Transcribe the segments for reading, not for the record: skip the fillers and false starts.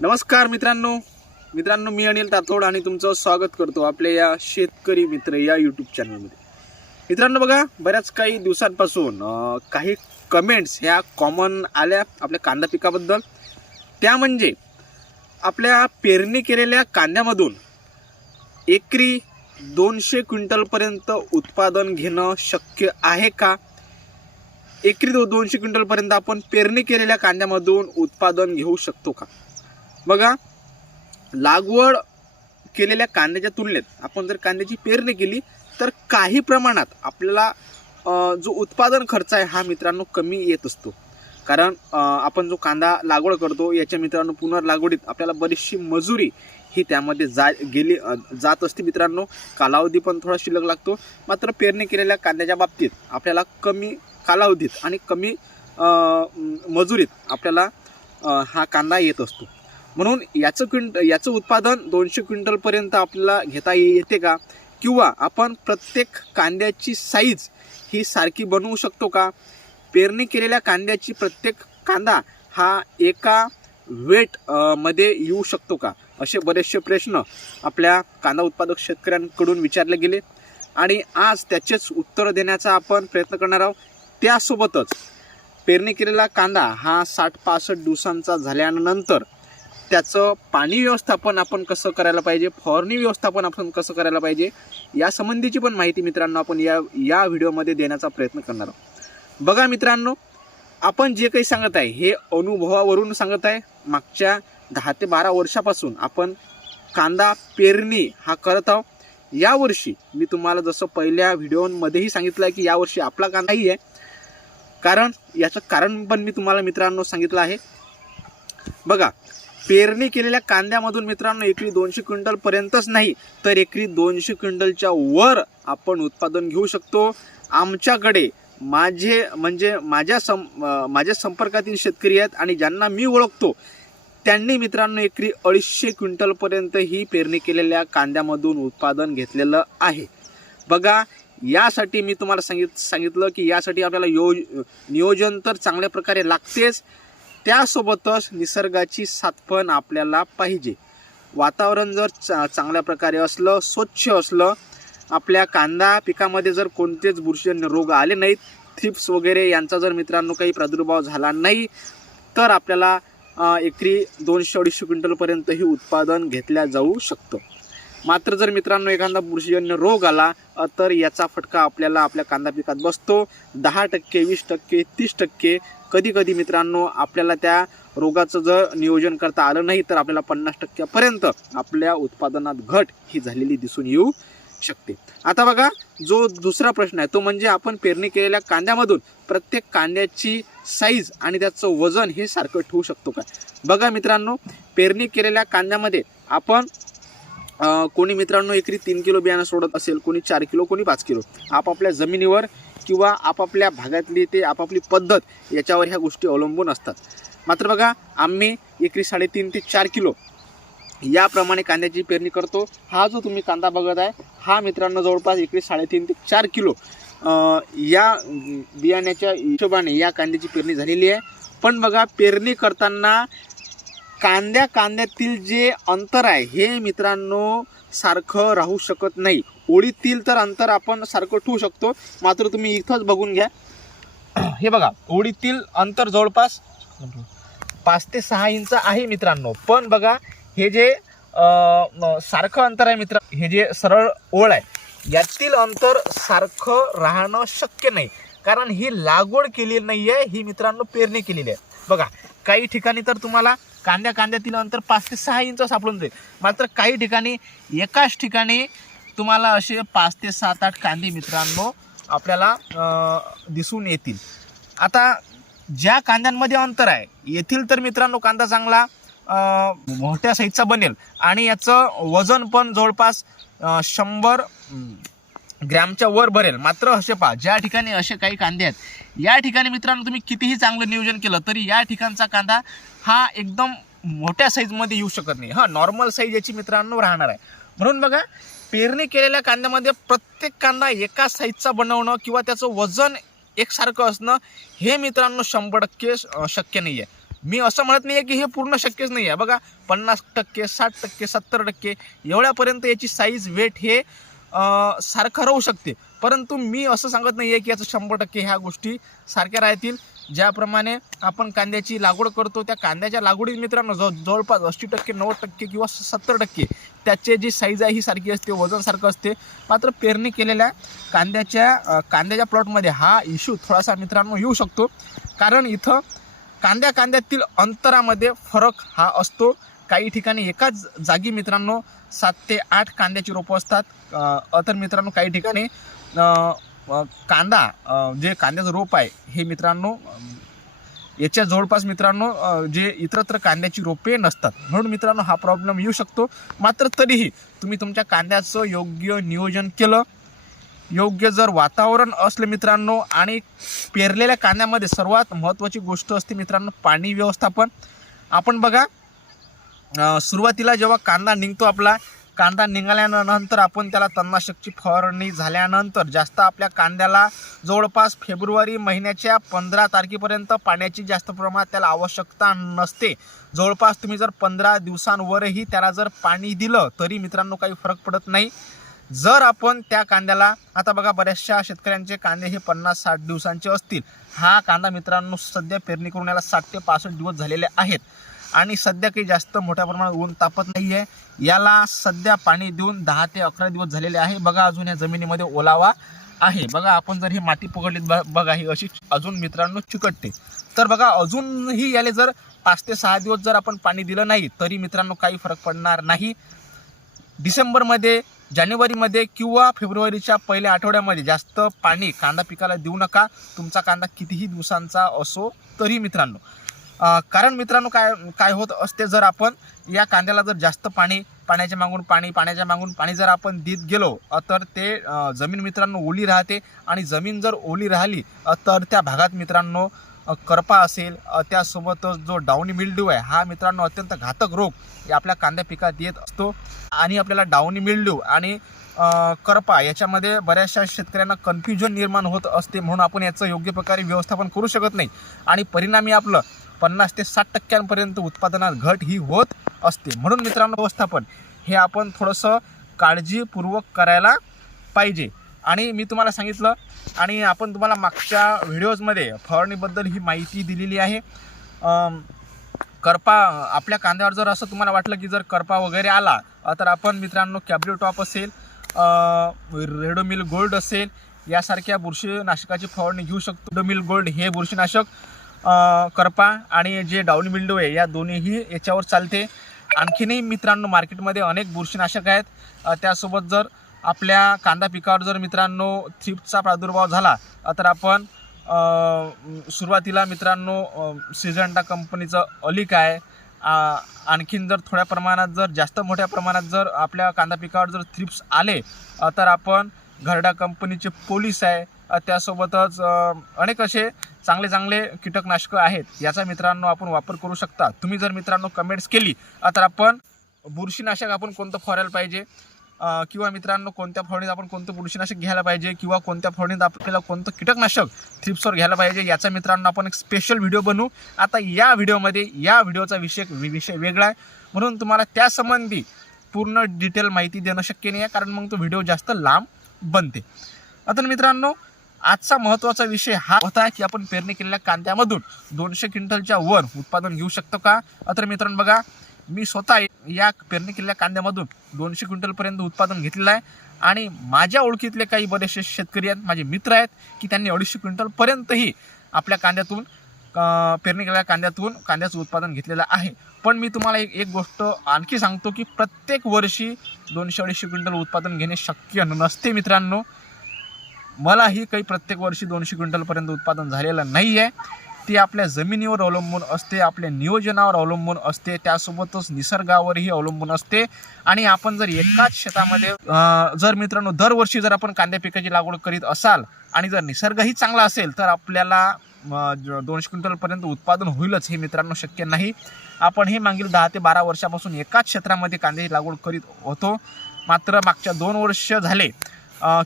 नमस्कार मित्रांनो मी अनिल तातोड आणि तुमचं स्वागत करतो आपल्या या शेतकरी मित्र या यूट्यूब चॅनलमध्ये। मित्रांनो बघा, बऱ्याच काही दिवसांपासून काही कमेंट्स ह्या कॉमन आल्या आपल्या कांदा पिकाबद्दल। त्या म्हणजे आपल्या पेरणी केलेल्या कांद्यामधून एकरी 200 क्विंटलपर्यंत उत्पादन घेणं शक्य आहे का? एकरी 200 क्विंटलपर्यंत आपण पेरणी केलेल्या कांद्यामधून उत्पादन घेऊ शकतो का? बघा, लागवड केलेल्या कांद्याच्या तुलनेत आपण जर कांद्याची पेरणी केली तर काही प्रमाणात आपल्याला जो उत्पादन खर्च आहे हा मित्रांनो कमी येत असतो। कारण आपण जो कांदा लागवड करतो याच्या मित्रांनो पुनर्लागवडीत आपल्याला बरीचशी मजुरी ही त्यामध्ये जात असते मित्रांनो। कालावधी पण थोडा शिल्लक लागतो। मात्र पेरणी केलेल्या कांद्याच्या बाबतीत आपल्याला कमी कालावधीत आणि कमी मजुरीत आपल्याला हा कांदा येत असतो। म्हणून याचं उत्पादन 200 क्विंटलपर्यंत आपल्याला घेता येते का? किंवा आपण प्रत्येक कांद्याची साईज ही सारखी बनवू शकतो का? पेरणी केलेल्या कांद्याची प्रत्येक कांदा हा एका वेट मध्ये येऊ शकतो का? असे बरेचसे प्रश्न आपल्या कांदा उत्पादक शेतकऱ्यांकडून विचारले गेले आणि आज त्याचेच उत्तर देण्याचा आपण प्रयत्न करणार आहोत। त्यासोबतच पेरणी केलेला कांदा हा 60-65 दिवसांचा झाल्यानंतर त्याचं पाणी व्यवस्थापन आपण कसं करायला पाहिजे, फवारणी व्यवस्थापन आपण कसं करायला पाहिजे, या संबंधीची पण माहिती मित्रांनो आपण या व्हिडिओमध्ये देण्याचा प्रयत्न करणार आहोत। बघा मित्रांनो, आपण जे काही सांगत आहे हे अनुभवावरून सांगत आहे। मागच्या 10 ते 12 वर्षापासून आपण कांदा पेरणी हा करत आहोत। यावर्षी मी तुम्हाला जसं पहिल्या व्हिडिओमध्येही सांगितलं आहे की यावर्षी आपला कांदाही आहे। कारण याचं कारण पण मी तुम्हाला मित्रांनो सांगितलं आहे। बघा, पेरणी केलेल्या कांद्यामधून मित्रांनो एकरी 200 क्विंटल पर्यंतच नाही तर एकरी 200 क्विंटलच्या वर आपण उत्पादन घेऊ शकतो। आमच्याकडे माझ्या संपर्कातील शेतकरी आहेत आणि ज्यांना मी ओळखतो त्यांनी मित्रांनो एकरी 250 क्विंटल पर्यंत ही पेरणी केलेल्या कांद्यामधून उत्पादन घेतलेलं आहे। बघा, यासाठी मी तुम्हाला सांगितलं की यासाठी आपल्याला नियोजन तर चांगल्या प्रकारे लागतेच, त्यासोबतच निसर्गाची साथ पण आपल्याला पाहिजे। वातावरण जर चांगल्या प्रकारे असलं, स्वच्छ असलं, आपल्या कांदा पिकामध्ये जर कोणतेच बुरशीजन्य रोग आले नाहीत, थ्रिप्स वगैरे यांचा जर मित्रांनो काही प्रादुर्भाव झाला नाही तर आपल्याला एकरी 200-250 क्विंटलपर्यंत ही उत्पादन घेतल्या जाऊ शकतं। मात्र जर मित्रांनो एखादा बुरशीजन्य रोग आला तर याचा फटका आपल्याला आपल्या कांदा पिकात बसतो। 10%, 20%, 30%, कधी मित्रांनो आपल्याला त्या रोगाचं जर नियोजन करता आलं नाही तर आपल्याला 50% पर्यंत आपल्या उत्पादनात घट ही झालेली दिसून येऊ शकते। आता बघा, जो दुसरा प्रश्न आहे तो म्हणजे आपण पेरणी केलेल्या कांद्यामधून प्रत्येक कांद्याची साईज आणि त्याचं वजन हे सारखं ठेवू शकतो का? बघा मित्रांनो, पेरणी केलेल्या कांद्यामध्ये आपण कोणी मित्रांनो एकरी 3 किलो बियाणं सोडत असेल, कोणी 4 किलो, कोणी 5 किलो, आपापल्या जमिनीवर किंवा आपापल्या भागातली ते आपापली पद्धत याच्यावर ह्या गोष्टी अवलंबून असतात। मात्र बघा, आम्ही एकरी 3.5 ते 4 किलो याप्रमाणे कांद्याची पेरणी करतो। हा जो तुम्ही कांदा बघत आहे हा मित्रांनो जवळपास एकरी 3.5 ते 4 किलो या बियाण्याच्या हिशोबाने या कांद्याची पेरणी झालेली आहे। पण बघा, पेरणी करताना कांद्यातील जे अंतर आहे हे मित्रांनो सारखं राहू शकत नाही। ओळीतील तर अंतर आपण सारखं ठेवू शकतो, मात्र तुम्ही इथंच बघून घ्या, हे बघा, ओळीतील अंतर जवळपास 5 ते 6 इंच आहे मित्रांनो। पण बघा, हे जे सारखं अंतर आहे मित्र, हे जे सरळ ओळ आहे यातील अंतर सारखं राहणं शक्य नाही, कारण ही लागवड केलेली नाही आहे, ही मित्रांनो पेरणी केलेली आहे। बघा, काही ठिकाणी तर तुम्हाला कांद्यातील अंतर 5 ते 6 इंच सापडून जाईल, मात्र काही ठिकाणी एकाच ठिकाणी तुम्हाला असे 5 ते 7-8 कांदे मित्रांनो आपल्याला दिसून येतील। आता ज्या कांद्यांमध्ये अंतर आहे येथील तर मित्रांनो कांदा चांगला मोठ्या साईजचा बनेल आणि याचं वजन पण जवळपास 100 ग्रॅमच्या वर भरेल। मात्र असे पहा, ज्या ठिकाणी असे काही कांदे आहेत या ठिकाणी मित्रांनो तुम्ही कितीही चांगलं नियोजन केलं तरी या ठिकाणचा कांदा हा एकदम मोठ्या साईजमध्ये येऊ शकत नाही। नॉर्मल साईज याची मित्रांनो राहणार आहे। म्हणून बघा, पेरणी केलेल्या कांद्यामध्ये प्रत्येक कांदा एका साईजचा बनवणं किंवा त्याचं वजन एकसारखं असणं हे मित्रांनो 100% शक्य नाही आहे। मी असं म्हणत नाही की हे पूर्ण शक्यच नाही आहे. बघा 50%, 60%, 70% एवढ्यापर्यंत याची साईज वेट हे सारखं राहू शकते. परंतु मी असं सांगत नाही आहे की याचं 100% ह्या गोष्टी सारख्या राहतील. ज्याप्रमाणे आपण कांद्याची लागवड करतो त्या कांद्याच्या लागवडीत मित्रांनो जवळपास 80%, 90% किंवा 70% त्याची जी साईज आहे ही सारखी असते, वजन सारखं असते. मात्र पेरणी केलेल्या कांद्याच्या प्लॉटमध्ये हा इश्यू थोडासा मित्रांनो येऊ शकतो. कारण इथं कांद्यातील अंतरामध्ये फरक हा असतो. काही ठिकाणी एकाच जागी मित्रांनो 7 ते 8 कांद्याची रोपं असतात. तर मित्रांनो काही ठिकाणी जे कांद्याचं रोप आहे हे मित्रांनो याच्या जवळपास मित्रांनो जे इतरत्र कांद्याची रोपे नसतात. म्हणून मित्रांनो हा प्रॉब्लेम येऊ शकतो. मात्र तरीही तुम्ही तुमच्या कांद्याचं योग्य नियोजन केलं, योग्य जर वातावरण असलं मित्रांनो, आणि पेरलेल्या कांद्यामध्ये सर्वात महत्त्वाची गोष्ट असते मित्रांनो पाणी व्यवस्थापन. आपण बघा सुरुवातीला जेव्हा कांदा निघतो, आपला कांदा निघाल्यानंतर आपण त्याला तणनाशकची फवारणी झाल्यानंतर जास्त आपल्या कांद्याला जवळपास फेब्रुवारी महिन्याच्या 15 तारखेपर्यंत पाण्याची जास्त प्रमाणात त्याला आवश्यकता नसते. जवळपास तुम्ही जर 15 दिवसांवरही त्याला जर पाणी दिलं तरी मित्रांनो काही फरक पडत नाही. जर आपण त्या कांद्याला, आता बघा बऱ्याचशा शेतकऱ्यांचे कांदे हे 50-60 दिवसांचे असतील. हा कांदा मित्रांनो सध्या पेरणी करून याला 60 ते 65 दिवस झालेले आहेत आणि सध्या काही जास्त मोठ्या प्रमाणात ऊन तापत नाही आहे. याला सध्या पाणी देऊन 10 ते 11 दिवस झालेले आहे. बघा अजून या जमिनीमध्ये ओलावा आहे. बघा आपण जर ही माती पकडलीत बघा ही अशी अजून मित्रांनो चिकटते. तर बघा अजूनही याला जर 5 ते 6 दिवस जर आपण पाणी दिलं नाही तरी मित्रांनो काही फरक पडणार नाही. डिसेंबरमध्ये, जानेवारीमध्ये किंवा फेब्रुवारीच्या पहिल्या आठवड्यामध्ये जास्त पाणी कांदा पिकाला देऊ नका, तुमचा कांदा कितीही दिवसांचा असो तरी मित्रांनो. कारण मित्रांनो काय होत असते, जर आपण या कांद्याला जर जास्त पाण्याच्या मागून पाणी जर आपण देत गेलो तर ते जमीन मित्रांनो ओली राहते आणि जमीन जर ओली राहिली तर त्या भागात मित्रांनो करपा असेल, त्यासोबतच जो डाउनी मिल्ड्यू आहे हा मित्रांनो अत्यंत घातक रोग आपल्या कांद्या पिकात येत असतो. आणि आपल्याला डाउनी मिल्ड्यू आणि करपा याच्यामध्ये बऱ्याचशा शेतकऱ्यांना कन्फ्युजन निर्माण होत असते. म्हणून आपण याचं योग्य प्रकारे व्यवस्थापन करू शकत नाही आणि परिणामी आपलं 50 ते 60% उत्पादनात घट ही होत असते. म्हणून मित्रांनो व्यवस्थापन हे आपण थोडंसं काळजीपूर्वक करायला पाहिजे. आणि मी तुम्हाला सांगितलं आणि आपण तुम्हाला मागच्या व्हिडिओजमध्ये फवारणीबद्दल ही माहिती दिलेली आहे. करपा आपल्या कांद्यावर जर असं तुम्हाला वाटलं की जर करपा वगैरे आला तर आपण मित्रांनो कॅब्रिओ टॉप असेल, रेडोमिल गोल्ड असेल यासारख्या बुरशीनाशकाची फवारणी घेऊ शकतो. रेडोमिल गोल्ड हे बुरशीनाशक करपा आणि जे डाउनी मिल्ड्यू आहे या दोन्हीही याच्यावर चालते. आणखीनही मित्रांनो मार्केटमध्ये अनेक बुरशीनाशक आहेत. त्यासोबत जर आपल्या कांदा पिकावर जर मित्रांनो थ्रिप्सचा प्रादुर्भाव झाला तर आपण सुरुवातीला मित्रांनो सिजंटा कंपनीचं अलिक आहे. आणखीन जर थोड्या प्रमाणात जर जास्त मोठ्या प्रमाणात जर आपल्या कांदा पिकावर जर थ्रिप्स आले तर आपण घरडा कंपनीचे पोलीस आहे. त्यासोबतच अनेक असे चांगले कीटकनाशकं आहेत, याचा मित्रांनो आपण वापर करू शकता. तुम्ही जर मित्रांनो कमेंट्स केली तर आपण बुरशीनाशक आपण कोणतं फवारायला पाहिजे किंवा मित्रांनो कोणत्या फवारणीत आपण कोणतं बुरशीनाशक घ्यायला पाहिजे किंवा कोणत्या फवारणीत आपल्याला कोणतं कीटकनाशक थ्रिप्सवर घ्यायला पाहिजे याचा मित्रांनो आपण एक स्पेशल व्हिडिओ बनवू. आता या व्हिडिओचा विषय वेगळा आहे, म्हणून तुम्हाला त्यासंबंधी पूर्ण डिटेल माहिती देणं शक्य नाही आहे, कारण मग तो व्हिडिओ जास्त लांब बनते. आता मित्रांनो आजचा महत्त्वाचा विषय हा होता की आपण पेरणी केलेल्या कांद्यामधून 200 क्विंटलच्या वर उत्पादन घेऊ शकतो का. तर मित्रांनो बघा मी स्वतः या पेरणी केलेल्या कांद्यामधून 200 क्विंटलपर्यंत उत्पादन घेतलेलं आहे आणि माझ्या ओळखीतले काही बरेचसे शेतकरी आहेत, माझे मित्र आहेत की त्यांनी 250 क्विंटलपर्यंतही आपल्या कांद्यातून पेरणी केलेल्या कांद्याचं उत्पादन घेतलेलं आहे. पण मी तुम्हाला एक गोष्ट आणखी सांगतो की प्रत्येक वर्षी 200-250 क्विंटल उत्पादन घेणे शक्य नसते मित्रांनो. मलाही काही प्रत्येक वर्षी 200 क्विंटलपर्यंत उत्पादन झालेलं नाही आहे. ती आपल्या जमिनीवर अवलंबून असते, आपल्या नियोजनावर अवलंबून असते, त्यासोबतच निसर्गावरही अवलंबून असते. आणि आपण जर एकाच शेतामध्ये जर मित्रांनो दरवर्षी जर आपण कांद्या पिकाची लागवड करीत असाल आणि जर निसर्गही चांगला असेल तर आपल्याला 200 क्विंटलपर्यंत उत्पादन होईलच हे मित्रांनो शक्य नाही. आपण हे मागील 10 ते 12 वर्षापासून एकाच क्षेत्रामध्ये कांद्याची लागवड करीत होतो. मात्र मागच्या 2 वर्ष झाले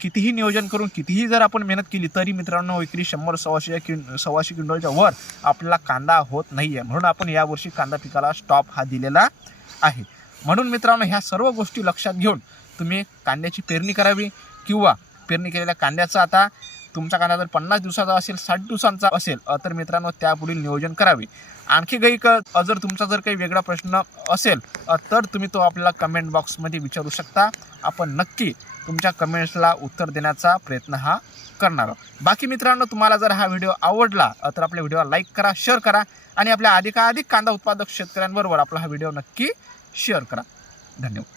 कितीही नियोजन करून कितीही जर आपण मेहनत केली तरी मित्रांनो एकरी 100-125 क्विंटलच्या वर आपल्याला कांदा होत नाही आहे. म्हणून आपण यावर्षी कांदा पिकाला स्टॉप हा दिलेला आहे. म्हणून मित्रांनो ह्या सर्व गोष्टी लक्षात घेऊन तुम्ही कांद्याची पेरणी करावी किंवा पेरणी केलेल्या कांद्याचा आता तुमचा कांदा जर 50 दिवसाचा असेल 60 दिवसांचा असेल तर मित्रांनो त्यापुढील नियोजन करावे. आणखी काही जर तुमचा जर काही वेगळा प्रश्न असेल तर तुम्ही तो आपल्याला कमेंट बॉक्समध्ये विचारू शकता. आपण नक्की तुमच्या कमेंट्सला उत्तर देण्याचा प्रयत्न हा करणार आहोत. बाकी मित्रांनो तुम्हाला जर हा व्हिडिओ आवडला तर आपल्या व्हिडिओला लाईक करा, शेअर करा आणि आपल्या अधिकाधिक कांदा उत्पादक शेतकऱ्यांबरोबर आपला हा व्हिडिओ नक्की शेअर करा. धन्यवाद.